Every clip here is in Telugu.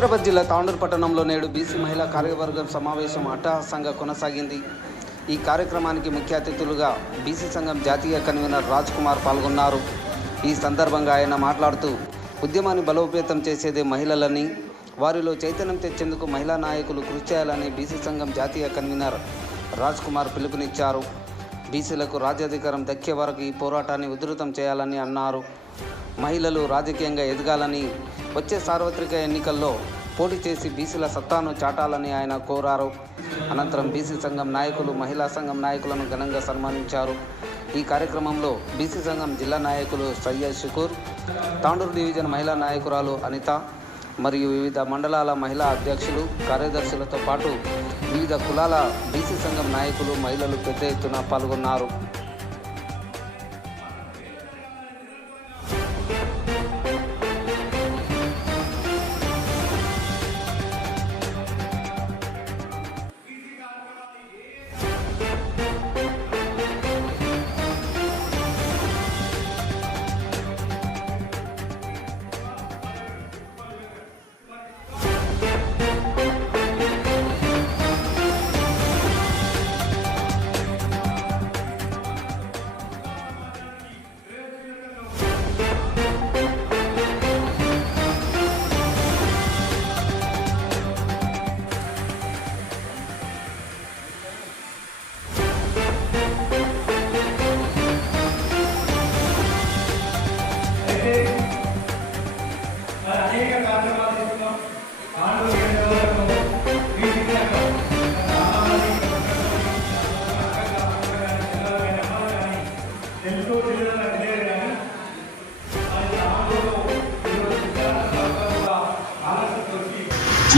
వికారాబాద్ జిల్లా తాండూరు పట్టణంలో నేడు బీసీ మహిళా కార్యవర్గం సమావేశం అట్టహాసంగా కొనసాగింది. ఈ కార్యక్రమానికి ముఖ్య అతిథులుగా బీసీ సంఘం జాతీయ కన్వీనర్ రాజ్ కుమార్ పాల్గొన్నారు. ఈ సందర్భంగా ఆయన మాట్లాడుతూ ఉద్యమాన్ని బలోపేతం చేసేదే మహిళలని వారిలో చైతన్యం తెచ్చేందుకు మహిళా నాయకులు కృషి చేయాలని బీసీ సంఘం జాతీయ కన్వీనర్ రాజ్ కుమార్ పిలుపునిచ్చారు. బీసీలకు రాజ్యాధికారం దక్కే వరకు ఈ పోరాటాన్ని ఉధృతం చేయాలని అన్నారు. మహిళలు రాజకీయంగా ఎదగాలని వచ్చే సార్వత్రిక ఎన్నికల్లో పోటీ చేసి బీసీల సత్తాను చాటాలని ఆయన కోరారు. అనంతరం బీసీ సంఘం నాయకులు మహిళా సంఘం నాయకులను ఘనంగా సన్మానించారు. ఈ కార్యక్రమంలో బీసీ సంఘం జిల్లా నాయకులు సయ్యద్ షుకూర్ తాండూరు డివిజన్ మహిళా నాయకురాలు అనిత మరియు వివిధ మండలాల మహిళా అధ్యక్షులు కార్యదర్శులతో పాటు వివిధ కులాల బీసీ సంఘం నాయకులు మహిళలు పెద్ద ఎత్తున పాల్గొన్నారు.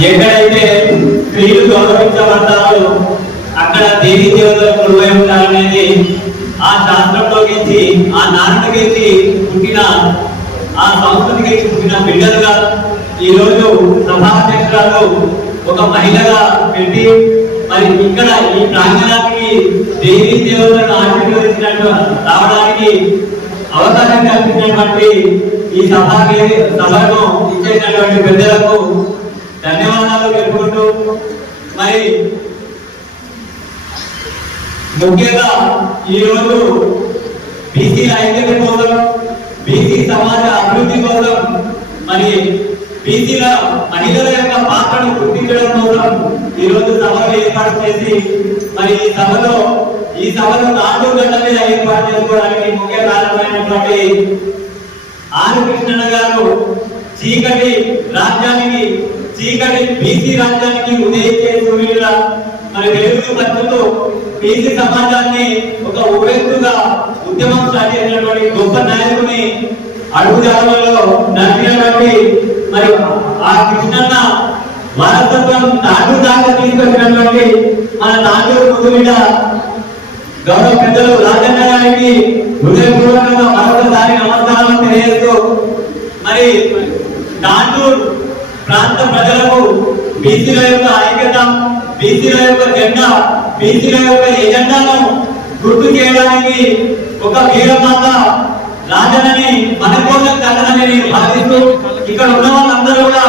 ఎక్కడైతే స్త్రీలు గౌరవించబడతారో అక్కడ దేవి దేవతలు కొలువై ఉంటారనేది ఆ శాస్త్రంలోకి ఆ నాటికి పుట్టిన ఆ సంస్కృతికి పుట్టిన బిడ్డలుగా ఈ రోజు సభాధ్యక్షురాలు ఒక మహిళగా పెట్టి మరి ఇక్కడ ఈ ప్రాంగణానికి దేవి దేవతలను ఆశీర్వదించినట్టు రావడానికి అవకాశం కల్పించినటువంటి ఈ సభకి సభను ఇచ్చేసినటువంటి పెద్దలకు ధన్యవాదాలు తెలుపుకుంటూ మరి ముఖ్యంగా ఈరోజు బీసీ ఐక్యత కోసం బీసీ సమాజ అభివృద్ధి కోసం మరి బీసీల మహిళల యొక్క పాత్రను గుర్తించడం కోసం ఈరోజు సభలు ఏర్పాటు చేసి మరి ఈ సభలో ఈ సభను నాలుగు గంటల మీద ఏర్పాటు చేసుకోవడానికి ముఖ్య కారణమైనటువంటి ఆర్ కృష్ణన్న గారు చీకటి రాజ్యానికి చీకటి బీసీ రాజ్యానికి ఉదయించే సూర్యుడుగా మన వెలుగులు పంచుతూ బీసీ సమాజాన్ని ఒక ఉవ్వెత్తుగా ఉద్యమం స్టార్ట్ చేసినటువంటి గొప్ప నాయకుని అడుగుదారులలో నడిపినటువంటి మరి ఆ కృష్ణన్న వారసత్వం తాండూరు దాకా తీసుకొచ్చినటువంటి మన తాండూరు ముందు మీద గౌరవ పెద్దలు రాజన్న గారికి హృదయపూర్వకంగా మరొకసారి నమస్కారం తెలియజేస్తూ మరి తాండూరు ప్రాంత ప్రజలకు బీసీల యొక్క ఐక్యత బీసీల యొక్క జెండా బీసీల యొక్క ఎజెండాను గుర్తు చేయడానికి ఒక వీరమాత రాజనని మన కోసం కథనని నేను భావిస్తూ ఇక్కడ ఉన్న వాళ్ళందరూ కూడా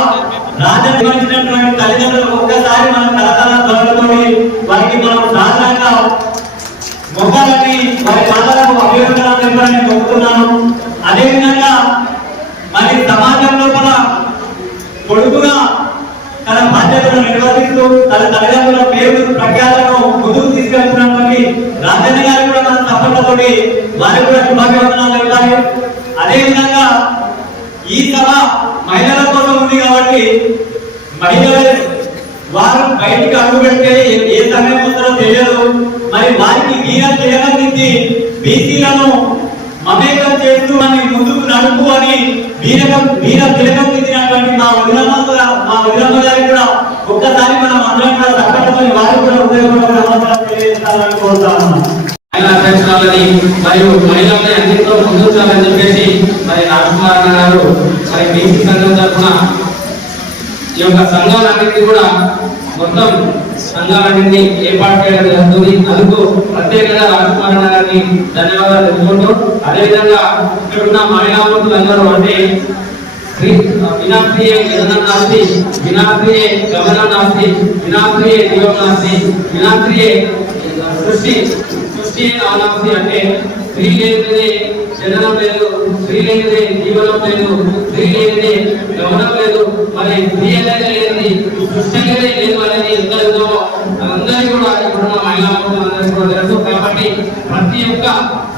రాజన్న గురించినటువంటి తల్లిదండ్రులు ఒక్కసారి మన కలకాల త్వరతోటి వారికి మనం సాధారణంగా మొక్కలని వారి మాటలకు అభినందనలు తెలపాలని కోరుతున్నాను అదేవిధంగా మరి సమాజం లోపల కొడుకుగా తన బాధ్యతను నిర్వర్తిస్తూ తన తల్లిదండ్రుల పేరు ప్రఖ్యాతను ముందుకు తీసుకెళ్తున్నటువంటి రాజన్న గారు కూడా మన తప్పట్లతోటి వారికి కూడా శుభాభివందనాలు తెలపాలి అదేవిధంగా ఈ సభ మహిళల కోసం ఉంది కాబట్టి మహిళలు వారు బయటికి అడుగు పెడితే ఏ- సమయం వస్తారో తెలియదు. మరి వారికి వీరం తిరగందించి బీసీలను మమేకం చేస్తూ అని ముందుకు నడుపు అని వీరకం వీర తిలకం దిద్దినటువంటి మా వదిలమ్మ మా వదిలమ్మ గారికి కూడా ఒక్కసారి మనం అందరం కూడా తప్పట్టుకొని వారు కూడా ఉపయోగపడే అవసరం తెలియజేస్తామని కోరుతాను. మహిళా మరియు మహిళల్ని అన్నింటిలో ముందుంచాలని చెప్పేసి మరి రాజకుమార్ గారు మరి బీసీ సంఘం తరఫున ఈ యొక్క సంఘాలన్నింటినీ కూడా మొత్తం సంఘాలన్నింటినీ ఏర్పాటు చేయడం జరుగుతుంది. అందుకు ప్రత్యేకంగా రాజకుమార్ గారిని ధన్యవాదాలు తెలుపుకుంటూ అదేవిధంగా ఇక్కడ ఉన్న మహిళామూర్తులందరూ అంటే శ్రీ వినాప్రియే నాస్తి వినాప్రియే గమనం నాస్తి వినాప్రియే జీవం నాస్తి వినాప్రియే సృష్టి సృష్టి నాస్తి అంటే స్త్రీ లేనిదే జననం లేదు స్త్రీ లేనిదే జీవనం లేదు స్త్రీ లేనిదే గమనం లేదు మరి స్త్రీ అనేది లేనిది సృష్టి అనేది కూడా మహిళా మూర్తులందరికీ తెలుసు. కాబట్టి ప్రతి ఒక్క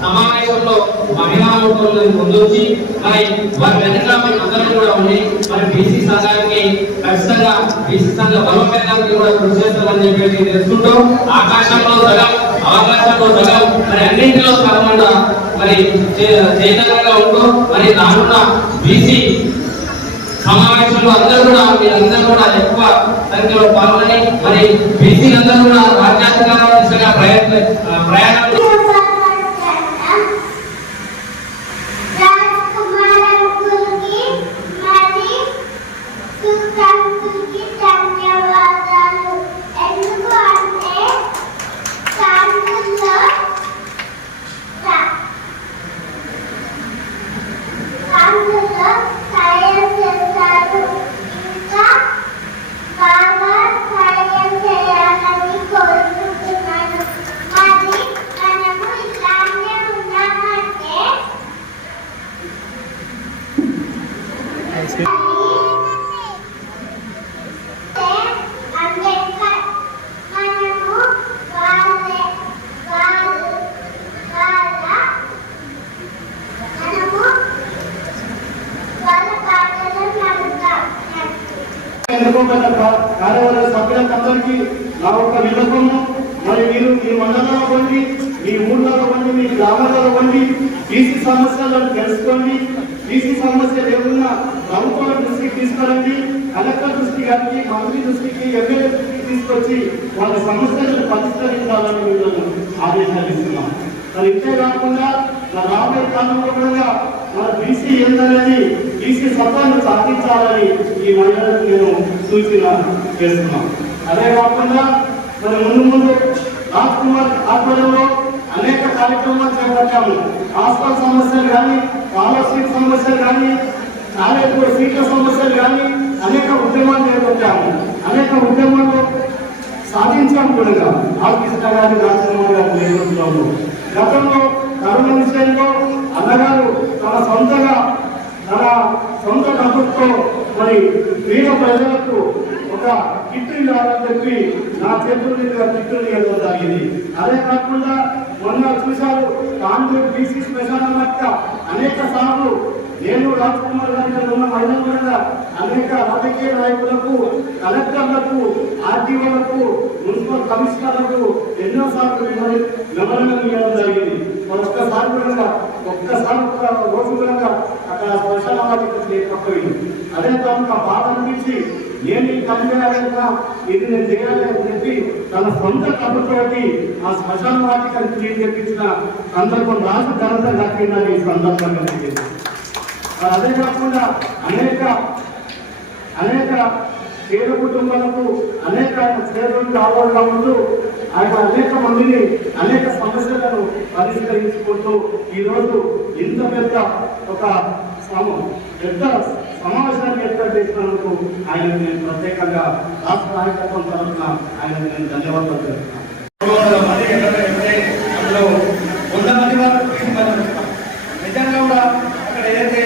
సమావేశంలో మహిళా మూర్తులను ముందొచ్చి మరి వారి వెనుక మేము అందరం కూడా ఉండి మరి బీసీ సంఘానికి ఖచ్చితంగా బీసీ సంఘ బలోపేతానికి కూడా కృషి చేస్తామని చెప్పేసి తెలుసుకుంటూ ఆకాశంలో సగం అవకాశంలో సగం మరి అన్నింటిలో సగం మరి చే- చైతన్యంగా ఉంటూ మరి రానున్న బీసీ సమావేశంలో అందరూ కూడా మీరందరూ కూడా ఎక్కువ సంఖ్యలో పాల్గొని మరి బీసీలందరూ కూడా రాజ్యాంగ దిశగా ప్రయత్న ప్రయాణం ఎన్నుకోబడ్డ కార్యవర్గ సభ్యులందరికీ నా యొక్క విన్నపము మరి మీరు మీ మండలంలో వండి మీ ఊళ్ళలో వండి మీ గ్రామాలలో వండి బీసీ సమస్యలను తెలుసుకోండి. బీసీ సమస్యలు ఏమన్నా ప్రభుత్వం దృష్టికి తీసుకురండి. కలెక్టర్ దృష్టి గారికి మంత్రి దృష్టికి ఎమ్మెల్యే దృష్టికి తీసుకొచ్చి వాళ్ళ సమస్యలను పరిష్కరించాలని మిమ్మల్ని ఆదేశాలు ఇస్తున్నాం. మరి ఇంతే కాకుండా నా రాబోయే కాలంలో కూడా మన బీసీ ఏందనేది బీసీ సత్తాన్ని సాధించాలని ఈ మహిళలకు నేను సూచన చేస్తున్నాను అదే కాకుండా మరి ముందు ముందు రాజ్కుమార్ ఆధ్వర్యంలో అనేక కార్యక్రమాలు చేపట్టాము. హాస్టల్ సమస్యలు కానీ స్కాలర్షిప్ సమస్యలు కానీ కాలేజీ సీట్ల సమస్యలు కానీ అనేక ఉద్యమాలు చేపట్టాము. అనేక ఉద్యమాలు సాధించాం కూడా. ఆర్కృష్ణ గారి రాజశేఖర గారి నేతృత్వంలో. గతంలో కరోనా విషయంలో అన్నగారు తన సొంతగా తన సొంత డబ్బుతో మరి పేద ప్రజలకు ఒక కిట్ ఇవ్వాలని చెప్పి నా చేతుల మీద కిట్లు ఇవ్వడం జరిగింది. అదే కాకుండా మొన్న చూశారు కాంగ్రెస్ బీసీ శ్మశాన మధ్య అనేక సార్లు నేను రాజ్ కుమార్ గారి ఉన్న మహిళలు కూడా అనేక రాజకీయ నాయకులకు కలెక్టర్లకు ఆర్టీఓలకు మున్సిపల్ కమిషనర్లకు ఎన్నో సార్లు వివరణ ఇవ్వడం జరిగింది. ఒక్కసారి ఒక్క అక్కడ శ్మశాన వాటికి లేకపోయింది అదే తనకు బాధ అనిపించి నేను ఈ ఇది నేను చేయాలి అని చెప్పి తన సొంత డబ్బుతోటి ఆ శ్మశాన వాటికని క్లీన్ చేపించిన సందర్భం రాజు ఘనత దక్కిందని ఈ సందర్భంగా అదే కాకుండా అనేక అనేక పేద కుటుంబాలకు అనేక ఆయన చేతులు రావడం ముందు ఆయన అనేక మందిని అనేక సమస్యలను పరిష్కరించుకుంటూ ఈరోజు ఇంత పెద్ద ఒక సమ పెద్ద సమావేశాన్ని ఏర్పాటు చేసినందుకు ఆయన నేను ప్రత్యేకంగా రాష్ట్ర నాయకత్వం తరఫున ఆయన నేను ధన్యవాదాలు తెలుపుతున్నాను మంది ఎవరైతే అందులో వంద మంది వరకు తీసుకున్నారు నిజంగా కూడా అక్కడ ఏదైతే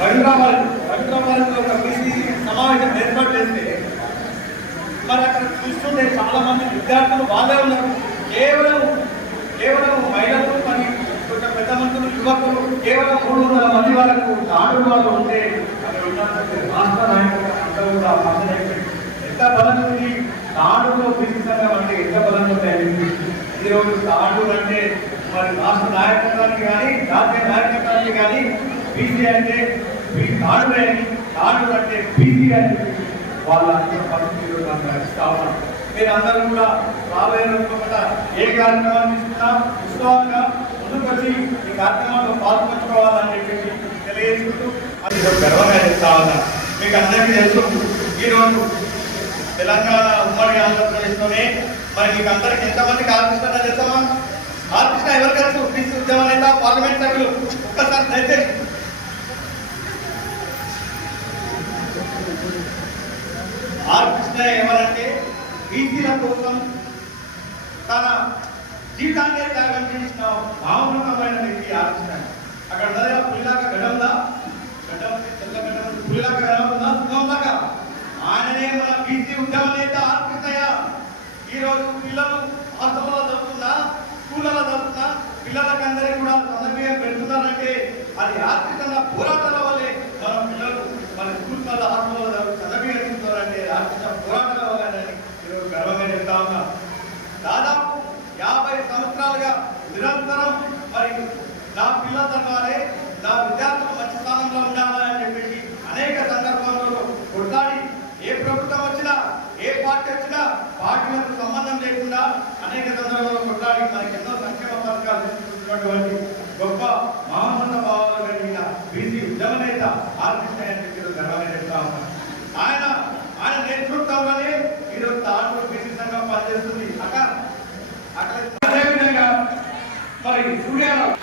రఘురామాలు రఘురామాలకు ఒక బీసీ సమావేశం ఏర్పాటు చేస్తే మరి అక్కడ చూస్తుంటే చాలా మంది విద్యార్థులు కేవలం కేవలం మహిళలు మరి కొంచెం పెద్ద మంత్రులు యువకులు కేవలం మూడు వందల మంది వాళ్ళకు దాడులు వాళ్ళు ఉంటే అక్కడ రాష్ట్ర నాయకులు అందరూ కూడా ఎంత బలం ఉంది? తాడులో బీసీ అంటే ఎంత బలం ఉంటాయి ఈరోజు తాడు అంటే మరి రాష్ట్ర నాయకత్వానికి కానీ జాతీయ నాయకత్వానికి కానీ బీసీ అంటే ఈ తాడులే అని అంటే బీసీ అని వాళ్ళ అందరూ పరిస్థితులు నాకు నడుస్తా ఉన్నాం కూడా రాబోయే రోజుల్లో ఏ కార్యక్రమాన్ని తీసుకున్నా ఉత్సవంగా ముందుకొచ్చి ఈ కార్యక్రమంలో పాల్పంచుకోవాలని చెప్పి తెలియజేసుకుంటూ అది గర్వంగా చెప్తా ఉన్నా. మీకు అందరికీ తెలుసు ఈరోజు తెలంగాణ ఉమ్మడి ఆంధ్రప్రదేశ్లోనే మరి మీకు అందరికి ఎంతమందికి ఆర్కృష్ణ తెలుసామా ఆర్కృష్ణ ఎవరు తెలుసు? బీసీ ఉద్యమం అయితే పార్లమెంట్ సభ్యులు ఒక్కసారి దయచేసి. ఆర్ ఏమనంటే బీసీల కోసం తన జీవితాన్ని త్యాగం చేసిన భావనమైన వ్యక్తి ఆర్ అక్కడ ఉన్నది ఆ పులిలాగా గడందా గడ్డం తెల్ల గడ్డం పులిలాగా గడం ఉందా? సుఖం దాకా ఆయననే మన బీసీ ఉద్యమ నేత ఆర్ ఈరోజు పిల్లలు హాస్టల్లో చదువుతున్నా స్కూళ్ళలో చదువుతున్నా పిల్లలకందరికీ కూడా సందర్భంగా పెడుతున్నారంటే అది ఆర్థికంగా పోరాటాల వల్లే మన పిల్లలు మన స్కూళ్ళలో హాస్టల్లో చదివి ఎదుగుతున్నారంటే ఆర్థిక పోరాటాల వల్ల గర్వంగా చెప్తా ఉన్నా. దాదాపు యాభై సంవత్సరాలుగా నిరంతరం మరి నా పిల్లల తర్వారే నా విద్యార్థులు మంచి స్థానంలో ఉండాలని చెప్పేసి అనేక సందర్భాలలో కొట్లాడి ఏ ప్రభుత్వం వచ్చినా ఏ పార్టీ వచ్చినా పార్టీలకు సంబంధం లేకుండా అనేక సందర్భాల్లో కొట్లాడి మనకి ఎన్నో సంక్షేమ పథకాలు తీసుకుంటున్నటువంటి గొప్ప మహోన్నత భావాలు కలిగిన బీసీ ఉద్యమ నేత ఆర్కృష్ణ అని చెప్పి గర్వంగా చెప్తా ఉన్నాను ఆయన నేతృత్వంలోనే ఈరోజు తాను బీసీ సంఘం పనిచేస్తుంది అక్కడ అక్కడ అదేవిధంగా మరి సూర్యారావు